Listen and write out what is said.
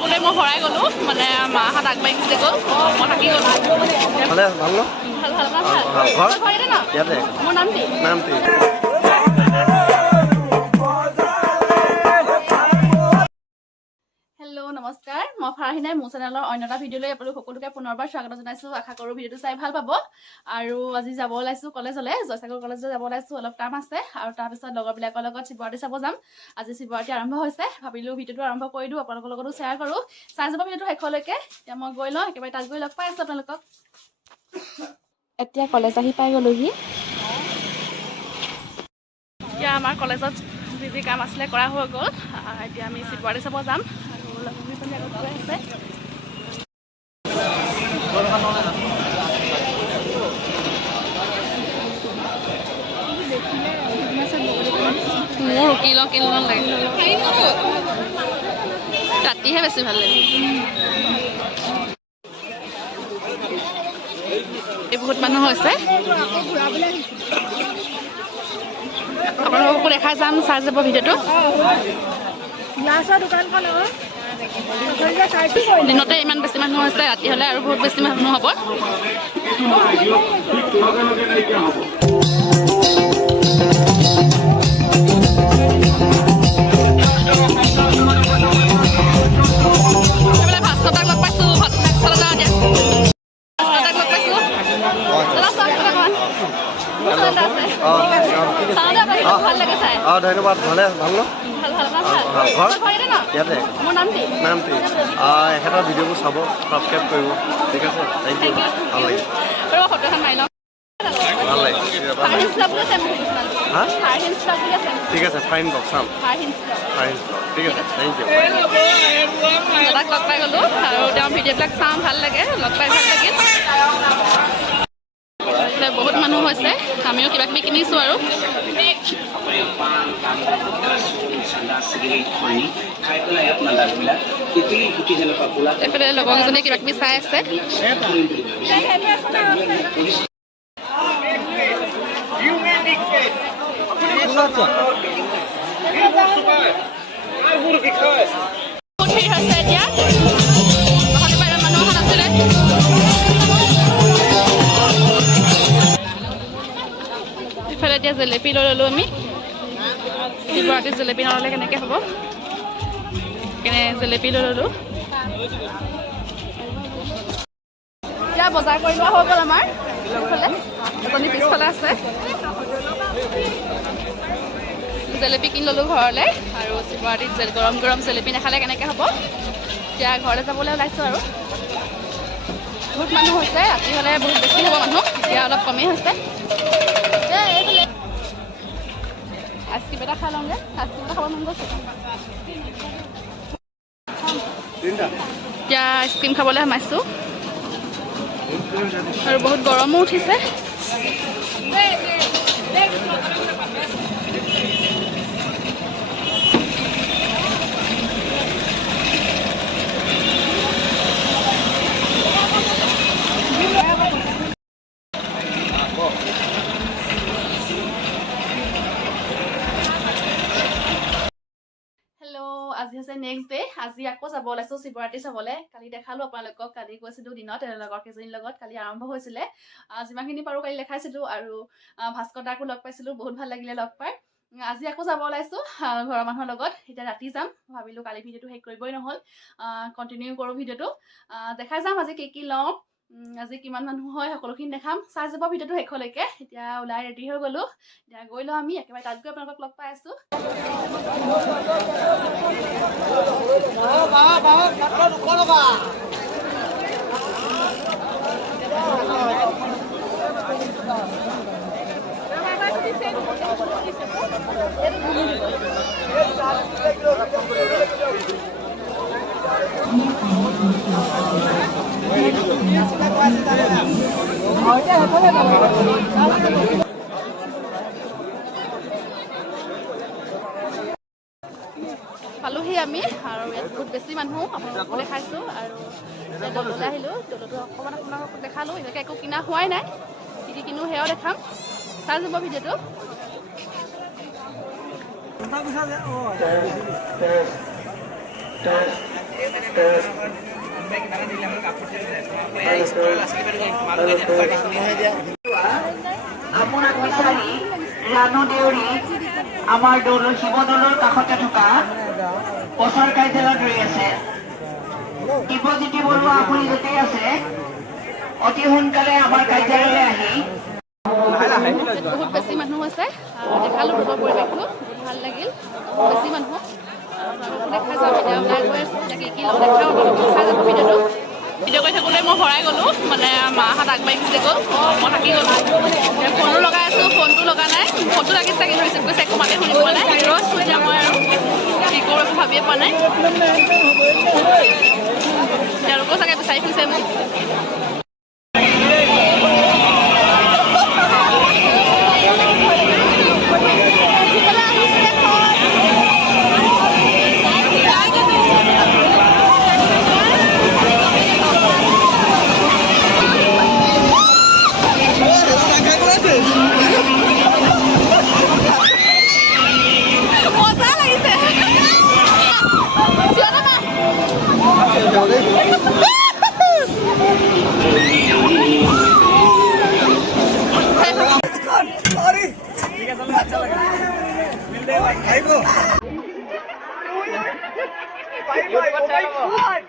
বোলে মই হৰাই গ'লো মানে মাহঁত আগবাঢ়ি গুচি গ'ল মই থাকি গ'লো ভালে ভাল ন ভাল ভাল ভাল ঘৰ ঘৰতে ন ইয়াতে মোৰ নামটি হেল্ল' নমস্কাৰ মই ফাৰহিনাই মোৰ চেনেলৰ অন্য এটা ভিডিঅ'লৈ আপোনালোক সকলোকে পুনৰবাৰ স্বাগত জনাইছোঁ আশা কৰোঁ ভিডিঅ'টো চাই ভাল পাব আৰু আজি যাব ওলাইছোঁ কলেজলৈ জয়সাগৰ কলেজলৈ যাব ওলাইছোঁ অলপ কাম আছে আৰু তাৰপিছত লগৰবিলাকৰ লগত শিৱৰাত্ৰি চাব যাম আজি শিৱৰাত্ৰি আৰম্ভ হৈছে ভাবিলোঁ ভিডিঅ'টো আৰম্ভ কৰি দিওঁ আপোনালোকৰ লগতো শ্বেয়াৰ কৰোঁ চাই যাব ভিডিঅ'টো শেষলৈকে এতিয়া মই গৈ লওঁ একেবাৰে তাত গৈ লগ পাই আছোঁ আপোনালোকক এতিয়া কলেজ আহি পাই গ'লোহি এতিয়া আমাৰ কলেজত যি যি কাম আছিলে কৰা হৈ গ'ল এতিয়া আমি শিৱৰাত্ৰি চাব যাম আৰু লগৰখিনি আগত গৈ আছে মোৰ কিলো লাগে ৰাতিহে বেছি ভাল লাগে এই বহুত মানুহ হৈছে আপোনালোককো দেখাই যাম চাই যাব ভিডিঅ'টো দিনতে ইমান বেছি মানুহ হৈছে ৰাতি হ'লে আৰু বহুত বেছি মানুহ হ'ব ধন্যবাদ ভালে ভাল ন ঘৰ ইয়াতে নামটি এখেতৰ ভিডিঅ'বোৰ চাব ছাবস্ক্ৰাইব কৰিব ঠিক আছে থেংক ইউ ভাল লাগিল ভাল লাগিল ঠিক আছে ফাইন ব্লগ চাম ফাইন ব্লগ ঠিক আছে থেংক ইউ দাদাক লগ পাই গ'লোঁ আৰু তেওঁৰ ভিডিঅ'বিলাক চাওঁ ভাল লাগে লগ পাই ভাল লাগিল বহুত মানুহ হৈছে আমিও কিবা কিবি কিনিছোঁ আৰু এইফালে লগৰকেইজনীয়ে কিবা কিবি চাই আছে এতিয়া মানুহ অহা নাছিলে ইফালে এতিয়া জেলেপি লৈ ল'লোঁ আমি শিৱৰাত্ৰিত জেলেপি নল'লে কেনেকৈ হ'ব জেলেপি লৈ ল'লোঁ এতিয়া বজাৰ কৰি লোৱা হৈ গ'ল আমাৰ এইফালে এজনী পিছফালে আছে জেলেপি কিনি ল'লোঁ ঘৰলৈ আৰু শিৱৰাত্ৰিত গৰম গৰম জেলেপি নাখালে কেনেকৈ হ'ব এতিয়া ঘৰলৈ যাবলৈ ওলাইছোঁ আৰু বহুত মানুহ হৈছে ৰাতি হ'লে বহুত বেছি হ'ব মানুহ এতিয়া অলপ কমেই হৈছে আইচক্ৰীম এটা খাই লওঁগৈ আইচক্ৰীম এটা খাব মন গৈছে এতিয়া আইচক্ৰীম খাবলৈ সোমাইছোঁ আৰু বহুত গৰমো উঠিছে আজি হৈছে নেক্সট ডে আজি আকৌ যাব ওলাইছোঁ শিৱৰাত্ৰি চাবলৈ কালি দেখালোঁ আপোনালোকক কালি গৈছিলোঁ দিনত লগৰ কেইজনীৰ লগত কালি আৰম্ভ হৈছিলে যিমানখিনি পাৰোঁ কালি দেখাইছিলোঁ আৰু ভাস্কৰ দাকো লগ পাইছিলোঁ বহুত ভাল লাগিলে লগ পাই আজি আকৌ যাব ওলাইছোঁ ঘৰৰ মানুহৰ লগত এতিয়া ৰাতি যাম ভাবিলোঁ কালি ভিডিঅ'টো শেষ কৰিবই নহ'ল কণ্টিনিউ কৰোঁ ভিডিঅ'টো দেখাই যাম আজি কি লওঁ আজি কিমান মানুহ হয় সকলোখিনি দেখাম চাই যাব ভিডিঅ'টো শেষলৈকে এতিয়া ওলাই ৰেডি হৈ গ'লোঁ এতিয়া গৈ লওঁ আমি একেবাৰে তাত গৈ আপোনালোকক লগ পাই আছোঁ পালোহি আমি আৰু ইয়াত বহুত বেছি মানুহ আপোনালোককো দেখাইছোঁ আৰু দললৈ আহিলোঁ দলটো অকণমান আপোনালোকক দেখালোঁ এনেকৈ একো কিনা হোৱাই নাই কি কিনো সেয়াও দেখাম চাই যাব ভিডিঅ'টো আপোনাক বিচাৰি ৰাণু দেউৰী আমাৰ শিৱদৌলৰ কাষতে থকা বছৰ কাৰ্যালয়ত ৰৈ আছে। শিৱজ্যোতি বৰুৱা আপুনি য'তেই আছে অতি সোনকালে আমাৰ কাৰ্যালয়লৈ আহি বহুত বেছি মানুহ আছে। দেখালোঁ ৰোডৰ পৰিৱেশটো বহুত ভাল লাগিল। বহুত বেছি মানুহ দেখা যাওঁ এতিয়া ওলাই গৈ আছোঁ। এতিয়া কি লওঁ দেখাওঁ চাই যাব ভিডিঅ'টো। ভিডিঅ' কৰি থাকোঁতে মই হৰাই গ'লোঁ, মানে মাহঁত আগবাঢ়ি গুচি গ'ল, মই থাকি গ'লোঁ। এতিয়া ফোনো লগাই আছোঁ, ফোনটো লগা নাই। ফোনটো লাগিছে কিন্তু ৰিচিভ কৰিছে, একো মাতে শুনি পোৱা নাই। ৰৈছোঁ এতিয়া মই আৰু কি কৰোঁ একো ভাবিয়ে পোৱা নাই। তেওঁলোকেও চাগে বিচাৰি ফুৰিছে মোক। মজা লাগিছে। Bye bye.